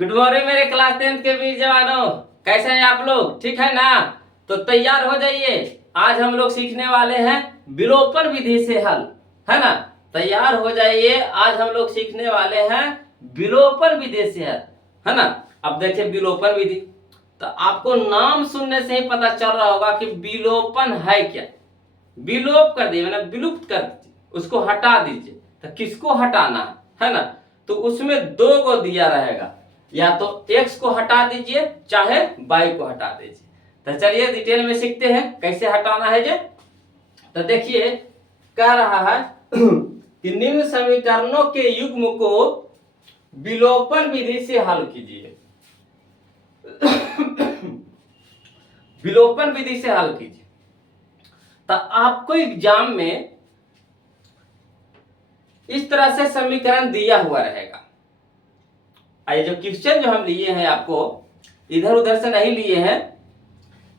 Good morning मेरे class 10th के वीर जवानों, कैसे हैं आप लोग? ठीक है ना? तो तैयार हो जाइए। आज हम लोग सीखने वाले हैं विलोपन विधि से हल, है ना? तैयार हो जाइए, आज हम लोग सीखने वाले हैं विलोपन विधि से हल, है ना? अब देखिए विलोपन विधि, तो आपको नाम सुनने से ही पता चल रहा होगा कि विलोपन है क्या। विलोप कर दिए मतलब विलुप्त कर दीजिए, उसको हटा दीजिए। तो किसको हटाना है ना? तो उसमें दो को दिया रहेगा, या तो x को हटा दीजिए चाहे y को हटा दीजिए। तो चलिए डिटेल में सीखते हैं कैसे हटाना है जे। तो देखिए कह रहा है कि निम्न समीकरणों के युग्म को विलोपन विधि से हल कीजिए। विलोपन विधि से हल कीजिए। तो आपको एग्जाम में इस तरह से समीकरण दिया हुआ रहेगा। ये जो क्वेश्चन जो हम लिए हैं आपको इधर उधर से नहीं लिए हैं,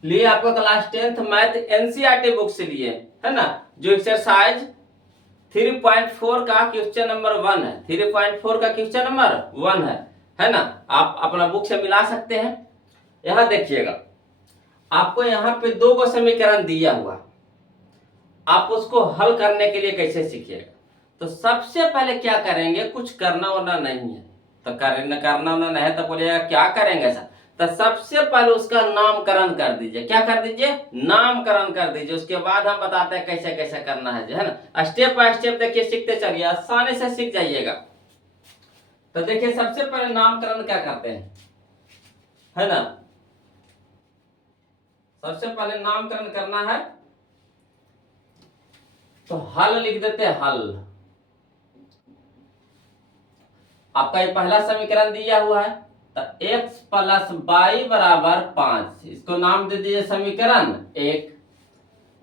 लिए आपको class 10th math NCERT book से लिए, है ना? जो एक्सरसाइज 3.4 का क्वेश्चन नंबर 1 है, 3.4 का क्वेश्चन नंबर 1 है ना? आप अपना बुक से मिला सकते हैं। यहां देखिएगा, आपको यहाँ पे दो को समीकरण दिया हुआ, आप उसको हल करने के लिए कैसे सीखिएगा। तो सबसे पहले क्या करेंगे, कुछ करना वरना नहीं है, तो करना वरना नहीं है तो बोलिएगा क्या करेंगे सर? तो सबसे पहले उसका नामकरण कर दीजिए। क्या कर दीजिए? नामकरण कर दीजिए। उसके बाद हम बताते हैं कैसे कैसे करना है ना? स्टेप बाय स्टेप देखिए, सीखते चलिए, आसानी से सीख जाइएगा। तो देखिए सबसे पहले नामकरण क्या करते हैं, है ना? सबसे पहले नामकरण करना है तो हल लिख देते हैं, हल। आपका ये पहला समीकरण दिया हुआ है, तो x प्लस वाई बराबर 5, इसको नाम दे दीजिए समीकरण 1।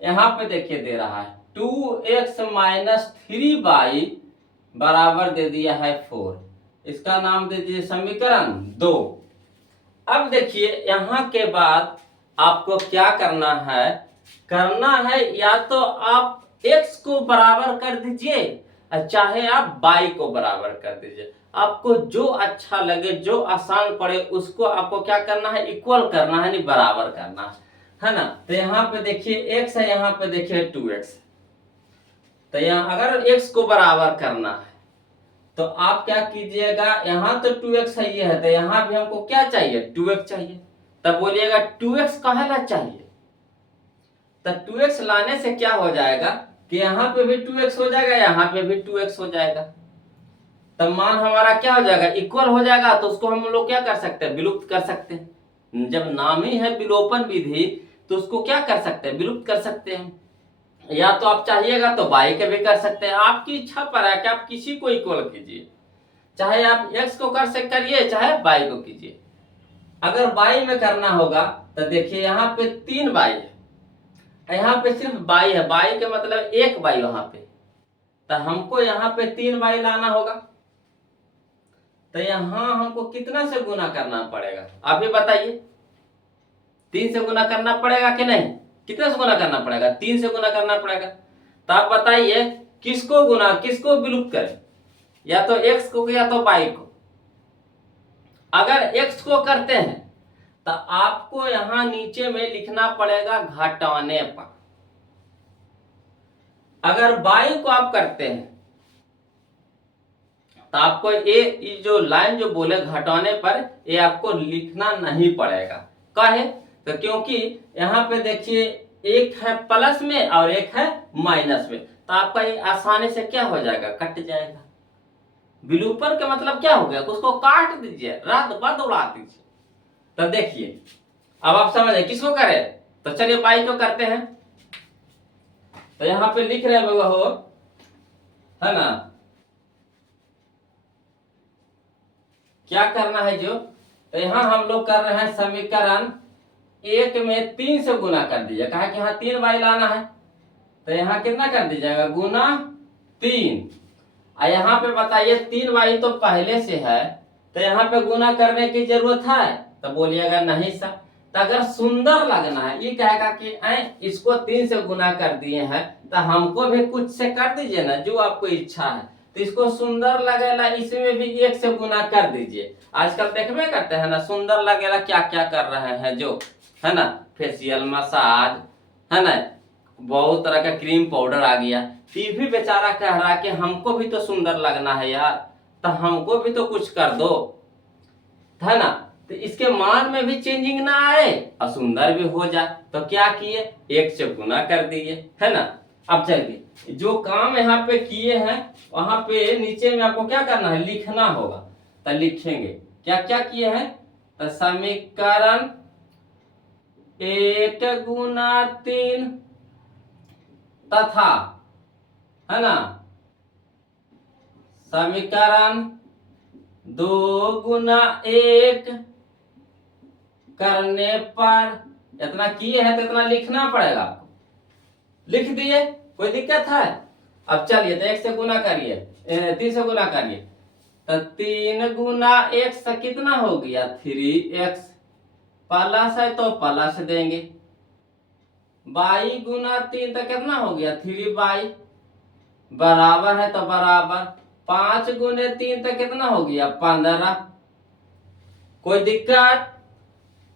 यहां पे देखिए दे रहा है 2x माइनस 3y बराबर दे दिया है 4, इसका नाम दे दीजिए समीकरण 2। अब देखिए यहां के बाद आपको क्या करना है, या तो आप x को बराबर कर दीजिए, चाहे आप y को बराबर कर दीजिए। आपको जो अच्छा लगे, जो आसान पड़े, उसको आपको क्या करना है, इक्वल करना है, नहीं बराबर करना है ना? तो यहाँ पे देखिए x है, यहाँ पे देखिए 2x। तो यहाँ अगर x को बराबर करना है तो आप क्या कीजिएगा, यहाँ तो 2x है ये है, तो यहाँ भी हमको क्या चाहिए, 2x चाहिए। तब बोलिएगा 2x कहला चाहिए। तो 2x लाने से क्या हो जाएगा कि यहाँ पे भी 2x हो जाएगा, यहाँ पे भी 2x हो जाएगा। तब मान हमारा क्या हो जाएगा, इक्वल हो जाएगा। तो उसको हम लोग क्या कर सकते हैं, विलुप्त कर सकते हैं। जब नाम ही है विलोपन विधि, तो उसको क्या कर सकते हैं, विलुप्त कर सकते हैं। या तो आप चाहिएगा तो y के भी कर सकते हैं, आपकी इच्छा पर है कि आप किसी को इक्वल कीजिए, चाहे आप x को कर सकते करिए, चाहे y को कीजिए। अगर y में करना होगा तो देखिए यहाँ पे 3y है, यहाँ पे सिर्फ y है, y के मतलब एक y वहां पे, तो हमको यहाँ पे 3y लाना होगा। तो यहां हमको कितना से गुना करना पड़ेगा, आप ही बताइए। 3 से गुना करना पड़ेगा कि नहीं? कितने से गुना करना पड़ेगा? 3 से गुना करना पड़ेगा। तो आप बताइए किसको गुना, किसको विलुप्त करें, या तो x को या तो y को। अगर x को करते हैं तो आपको यहां नीचे में लिखना पड़ेगा घटाने पर। अगर y को आप करते हैं तो आपको ये जो लाइन जो बोले घटाने पर, ये आपको लिखना नहीं पड़ेगा। काहे? तो क्योंकि यहाँ पे देखिए एक है प्लस में और एक है माइनस में, तो आपका ये आसानी से क्या हो जाएगा, कट जाएगा। विलोपन का मतलब क्या हो गया, उसको काट दीजिए, रद्द बद उड़ा दीजिए। तो देखिए अब आप समझे किसको करें। तो चलिए पाई को करते हैं। तो यहाँ पे लिख रहे हो, है ना? क्या करना है जो, तो यहाँ हम लोग कर रहे हैं समीकरण 1 में 3 से गुना कर दीजिए, कहा कि यहाँ 3y लाना है, तो यहाँ कितना कर दीजिएगा, गुना 3। और यहाँ पे बताइए 3y तो पहले से है, तो यहाँ पे गुना करने की जरूरत है? तो बोलिएगा नहीं सर। तो अगर सुंदर लगना है, ये कहेगा कि इसको 3 से गुना कर दिए हैं, तो हमको भी कुछ से कर दीजिए ना, जो आपको इच्छा है। तो इसको सुंदर लगेला इसमें भी 1 से गुना कर दीजिए। आजकल देखबे करते हैं ना, सुंदर लगेला क्या क्या कर रहे हैं जो, है ना, फेशियल मसाज, है ना, बहुत तरह का क्रीम पाउडर आ गया। ये भी बेचारा कह रहा है कि हमको भी तो सुंदर लगना है यार, तो हमको भी तो कुछ कर दो, है ना। तो इसके मान में भी चेंजिंग ना आए और सुंदर भी हो जाए, तो क्या किए, 1 से गुना कर दिए, है ना। अब चलिए जो काम यहाँ पे किए हैं वहां पे नीचे में आपको क्या करना है, लिखना होगा। तो लिखेंगे क्या क्या किए हैं, तो समीकरण 1 गुना 3 तथा, है ना, समीकरण 2 गुना 1 करने पर इतना किए हैं तो इतना लिखना पड़ेगा आपको। लिख दिए, कोई दिक्कत है। अब चलिए तो 1 से गुना करिए, 3 से गुना करिए, तो 3 गुना 1 से कितना हो गया, 3x, प्लस है तो प्लस देंगे, बाई गुना 3 तो कितना हो गया, 3y, बराबर है तो बराबर 5 गुने 3 तो कितना हो गया, 15। कोई दिक्कत,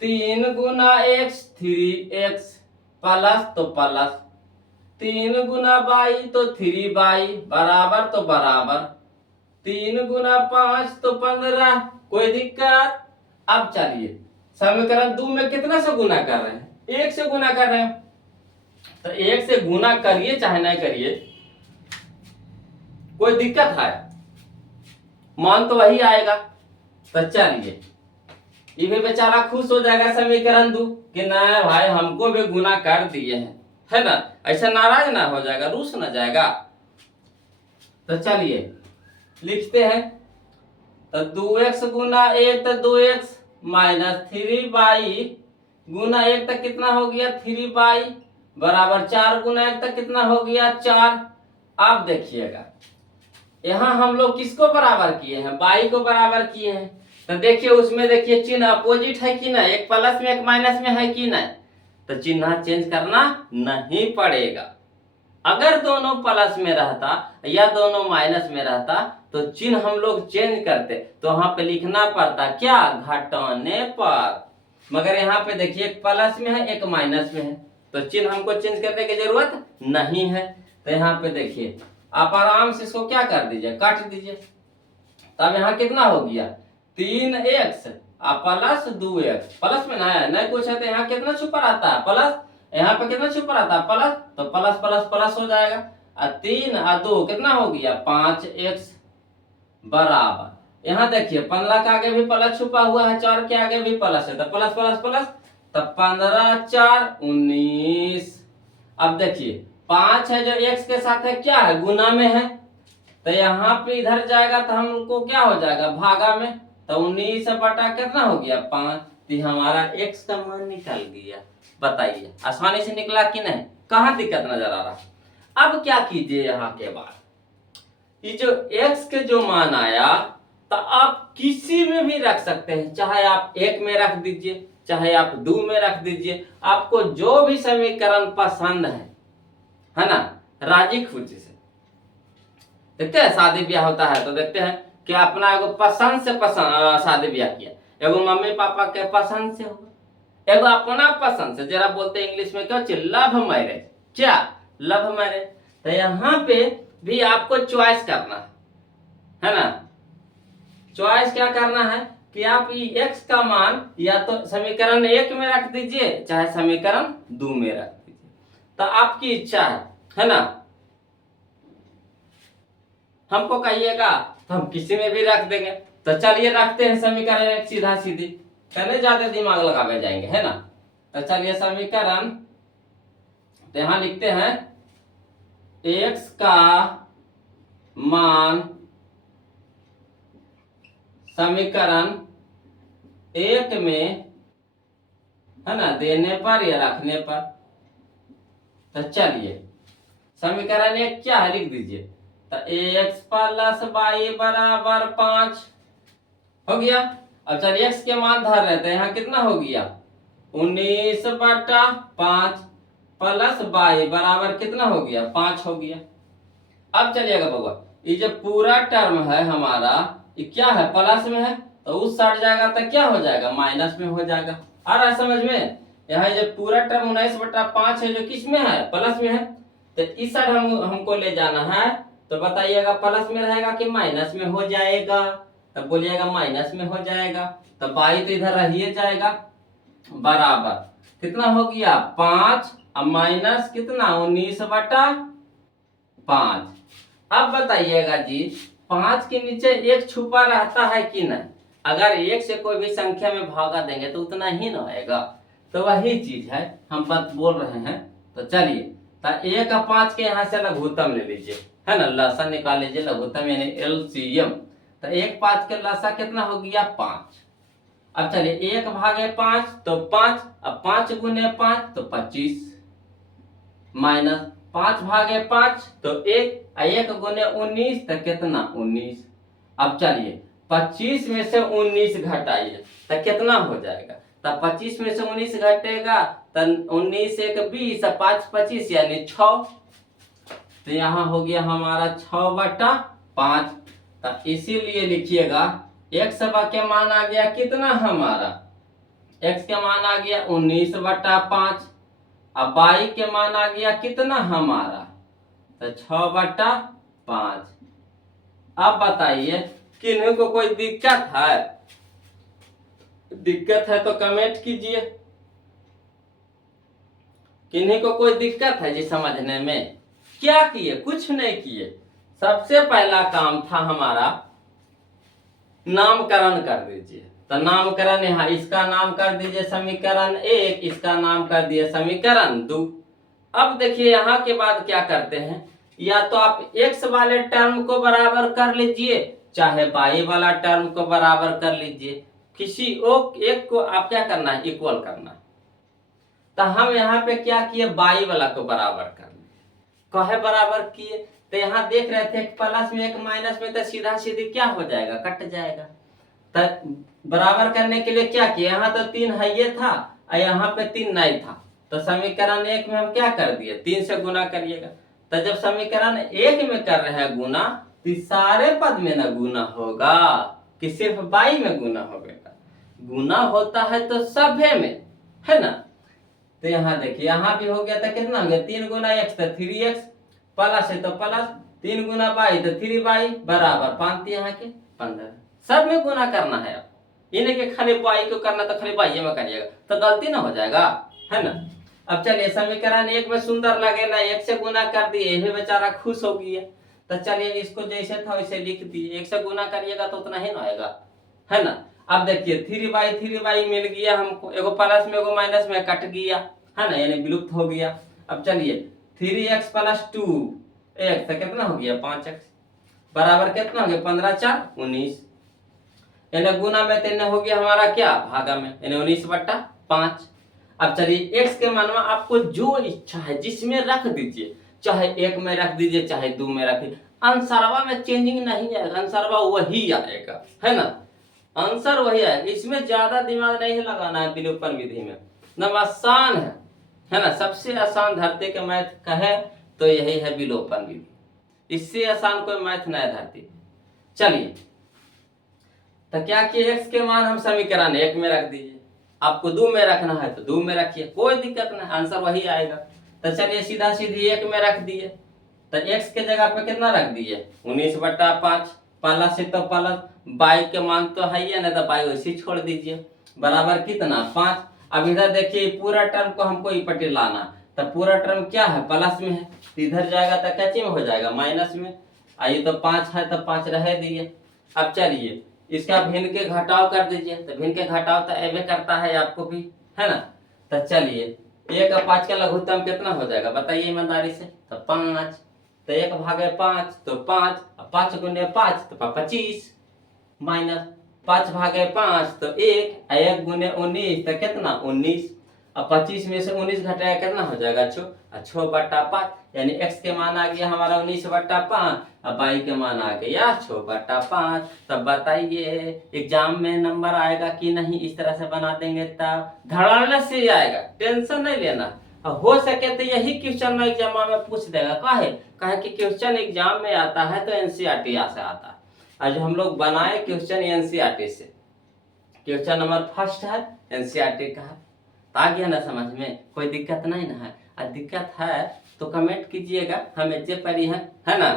3 गुना x 3x, प्लस तो प्लस, 3 गुना बाई तो 3y, बराबर तो बराबर, 3 गुना 5 तो 15। कोई दिक्कत। अब चलिए समीकरण 2 में कितना से गुना कर रहे हैं, 1 से गुना कर रहे हैं, तो 1 से गुना करिए चाहे नहीं करिए, कोई दिक्कत है, मान तो वही आएगा। तो चलिए ये भी बेचारा खुश हो जाएगा समीकरण 2 कि ना भाई हमको भी गुना कर दिए हैं, है ना, ऐसा नाराज ना हो जाएगा, रूस ना जाएगा। तो चलिए लिखते हैं, तो 2x गुना 1 तो 2x माइनस 3y गुना 1 तक कितना हो गया, 3y, बराबर 4 गुना 1 तक कितना हो गया, 4। अब देखिएगा यहाँ हम लोग किसको बराबर किए हैं, y को बराबर किए हैं। तो देखिए उसमें देखिए चिन्ह अपोजिट है कि नहीं, एक प्लस में एक माइनस में है कि नहीं, तो चिन्ह चेंज करना नहीं पड़ेगा। अगर दोनों प्लस में रहता या दोनों माइनस में रहता तो चिन्ह हम लोग चेंज करते, तो वहां पे लिखना पड़ता क्या, घटाने पर। मगर यहाँ पे देखिए एक प्लस में है एक माइनस में है, तो चिन्ह हमको चेंज करने की जरूरत नहीं है। तो यहाँ पे देखिए आप आराम से इसको क्या कर दीजिए, काट दीजिए। तब यहाँ कितना हो गया, 3x प्लस 2x, प्लस में ना है नहीं कुछ है तो यहाँ कितना छुपा रहता है, प्लस, यहाँ पे कितना छुपा रहता है, प्लस, तो प्लस प्लस प्लस हो जाएगा, और 3 और 2 कितना हो गया, 5x, बराबर यहाँ देखिए 15 के आगे भी प्लस छुपा हुआ है, 4 के आगे भी प्लस है, तो प्लस प्लस प्लस, तो 15 4 19। अब देखिए 5 है जो x के साथ है क्या है, गुना में है, तो यहाँ पे इधर जाएगा तो हमको क्या हो जाएगा, भागा में, तो 19 बटा कितना हो गया, 5। तो हमारा x का मान निकल गया। बताइए आसानी से निकला कि नहीं, कहाँ दिक्कत नजर आ रहा। अब क्या कीजिए, यहाँ के बाद ये जो x के जो मान आया तो आप किसी में भी रख सकते हैं, चाहे आप 1 में रख दीजिए चाहे आप 2 में रख दीजिए, आपको जो भी समीकरण पसंद है ना, राजी खुशी से। देखते हैं शादी ब्याह होता है तो देखते हैं कि अपना एगो पसंद से पसंद शादी ब्याह किया, एगो मम्मी पापा के पसंद से होगा, एगो अपना पसंद से, जरा बोलते इंग्लिश में क्या, लव मैरिज, क्या लव मैरिज। तो यहाँ पे भी आपको चॉइस करना है ना, चॉइस क्या करना है कि आप ये x का मान या तो समीकरण 1 में रख दीजिए चाहे समीकरण 2 में रख दीजिए, तो आपकी इच्छा है ना। हमको कहिएगा तो हम किसी में भी रख देंगे। तो चलिए रखते हैं समीकरण 1 सीधा सीधी, कहने ज्यादा दिमाग लगावे जाएंगे, है ना। तो चलिए समीकरण, तो यहां लिखते हैं x का मान समीकरण 1 में, है ना, देने पर या रखने पर। तो चलिए समीकरण 1 क्या है लिख दीजिए, तो x प्लस वाई बराबर 5 हो गया। अब चलिए x के मान धर रहे थे, यहाँ कितना हो गया, 19 बटा 5 प्लस वाई बराबर कितना हो गया, 5 हो गया। अब चलिएगा बाबा ये जो पूरा टर्म है हमारा ये क्या है, प्लस में है, तो उस साइड जाएगा तो क्या हो जाएगा, माइनस में हो जाएगा। आ रहा है समझ में। यहाँ जो पूरा टर्म 19/5 है जो किस में है, प्लस में है, तो इस साइड हमको ले जाना है। तो बताइएगा प्लस में रहेगा कि माइनस में हो जाएगा, तब बोलिएगा माइनस में हो जाएगा। तो बाई तो इधर रहिए जाएगा, बराबर कितना हो गया 5 और माइनस कितना 19/5। अब बताइएगा जी 5 के नीचे एक छुपा रहता है कि नहीं, अगर एक से कोई भी संख्या में भागा देंगे तो उतना ही ना आएगा। तो वही चीज है हम बात बोल रहे हैं। तो चलिए, तो 1 और 5 के यहाँ से लघुत्तम ले लीजिए, है ना, लसा निकाल लीजिए, लघुत्तम यानी LCM। तो 1 5 के लसा कितना हो गया 5। अब चलिए 1/5 तो 5, अब 5 गुने 5 तो 25, माइनस 5/5 तो 1, 1 गुने 19 तो कितना 19। अब चलिए 25 में से 19 घटाइए तो कितना हो जाएगा, तो 25 में से 19 घटेगा तो 19 1 20 और 5 25 यानी 6। तो यहाँ हो गया हमारा 6/5। तो इसीलिए लिखिएगा x के मान आ गया कितना हमारा, x के मान आ गया 19/5, अब y के मान आ गया कितना हमारा, तो 6/5। अब बताइए किन्हीं को कोई दिक्कत है, दिक्कत है तो कमेंट कीजिए। किन्हीं को कोई दिक्कत है जी समझने में। क्या किए, कुछ नहीं किए। सबसे पहला काम था हमारा नामकरण कर दीजिए। तो नामकरण यहाँ इसका नाम कर दीजिए समीकरण 1, इसका नाम कर दिए समीकरण 2। अब देखिए यहाँ के बाद क्या करते हैं, या तो आप x वाले टर्म को बराबर कर लीजिए, चाहे y वाला टर्म को बराबर कर लीजिए, किसी एक को आप क्या करना है, इक्वल करना है। तो हम यहाँ पे क्या किए, y वाला को बराबर कर लिए। कहे बराबर किए, तो यहाँ देख रहे थे एक प्लस में एक माइनस में, तो सीधा सीधी क्या हो जाएगा, कट जाएगा। तो बराबर करने के लिए क्या किया, यहाँ तो 3 है ये था और यहाँ पे 3 नहीं था, तो समीकरण 1 में हम क्या कर दिए 3 से गुना करिएगा। तो जब समीकरण 1 में कर रहे हैं गुना, तो सारे पद में ना गुना होगा कि सिर्फ y में गुना होगा, गुना होता है तो सभे में, है ना। तो यहाँ देखिए यहाँ भी हो गया था, कितना हो गया 3 गुना x तो 3x, प्लस है तो प्लस, 3 गुना y तो 3y बराबर 5 यहाँ के 15। सब में गुना करना है आपको, इन्हें के खाली y को करना तो खाली y में करिएगा तो गलती ना हो जाएगा, है ना। अब चलिए समीकरण 1 में सुंदर लगेगा, 1 से गुना कर दिए, ये बेचारा खुश हो गया। तो चलिए इसको जैसे था वैसे लिख दिए, 1 से गुना करिएगा तो उतना ही ना आएगा, है ना। अब देखिए 3y मिल गया हमको, एगो प्लस में एगो माइनस में कट गया, है ना, यानी विलुप्त हो गया। अब चलिए 3x + 2x तो कितना हो गया 5x बराबर कितना हो गया 15 4 19, यानी गुना में तेने हो गया हमारा क्या भागा में, यानी 19/5। अब चलिए x के मान में आपको जो इच्छा है जिसमें रख दीजिए, चाहे 1 में रख दीजिए चाहे 2 में रखिए, आंसरवा में चेंजिंग नहीं आएगा, आंसरवा वही आएगा, है ना, आंसर वही आएगा। इसमें ज्यादा दिमाग नहीं लगाना है, विलोपन विधि में एकदम आसान है ना, सबसे आसान धरती के मैथ कहे तो यही है विलोपन विधि, इससे आसान कोई मैथ नहीं धरती। चलिए तो क्या किए, x के मान हम समीकरण 1 में रख दीजिए, आपको 2 में रखना है तो 2 में रखिए, कोई दिक्कत नहीं, आंसर वही आएगा। तो चलिए सीधा सीधी 1 में रख दिए, तो x के जगह पे कितना रख दिए 19/5, प्लस से तो प्लस, y के मान तो है ही, नहीं तो y वैसे छोड़ दीजिए, बराबर कितना 5। अब इधर देखिए पूरा टर्म को हमको इपटे लाना, तो पूरा टर्म क्या है प्लस में है, तो इधर जाएगा तो कैची में हो जाएगा माइनस में, आइए तो 5 है तो 5 रह दिए। अब चलिए इसका भिन्न के घटाव कर दीजिए, तो भिन्न के घटाव तो ऐसे करता है आपको भी, है ना। तो चलिए 1 और 5 का लघुत्तम कितना हो जाएगा बताइए ईमानदारी से, तो 5, तो 1/5 तो 5, 5 गुने 5 तो 25, माइनस 5/5 तो 1, 1 गुने 19 तो कितना 19, अब 25 में से 19 घटाया कितना हो जाएगा 6/5, यानी x के मान आ गया हमारा 19/5, अब y के मान आ गया 6/5। तब बताइए एग्जाम में नंबर आएगा कि नहीं, इस तरह से बना देंगे तब धड़ाने से आएगा, टेंशन नहीं लेना। हो सके तो यही क्वेश्चन में एग्जाम में पूछ देगा, का है कहा कि क्वेश्चन एग्जाम में आता है तो एनसीईआरटी से आता है। आज हम लोग बनाए क्वेश्चन एनसीईआरटी से, क्वेश्चन नंबर फर्स्ट है एनसीईआरटी का है। आ गया ना समझ में, कोई दिक्कत नहीं ना है? और दिक्कत है तो कमेंट कीजिएगा, हम एचे पर ही है ना।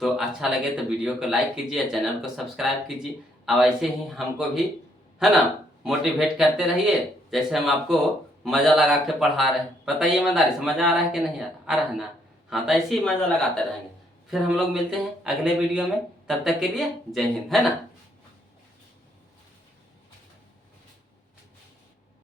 तो अच्छा लगे तो वीडियो को लाइक कीजिए, चैनल को सब्सक्राइब कीजिए। अब ऐसे ही हमको भी है ना मोटिवेट करते रहिए, जैसे हम आपको मजा लगा के पढ़ा रहे हैं। बताइए ईमानदारी से मजा आ रहा है कि नहीं आ रहा है ना? हाँ, तो ऐसे ही मजा लगाते रहेंगे। फिर हम लोग मिलते हैं अगले वीडियो में, तब तक के लिए जय हिंद, है ना।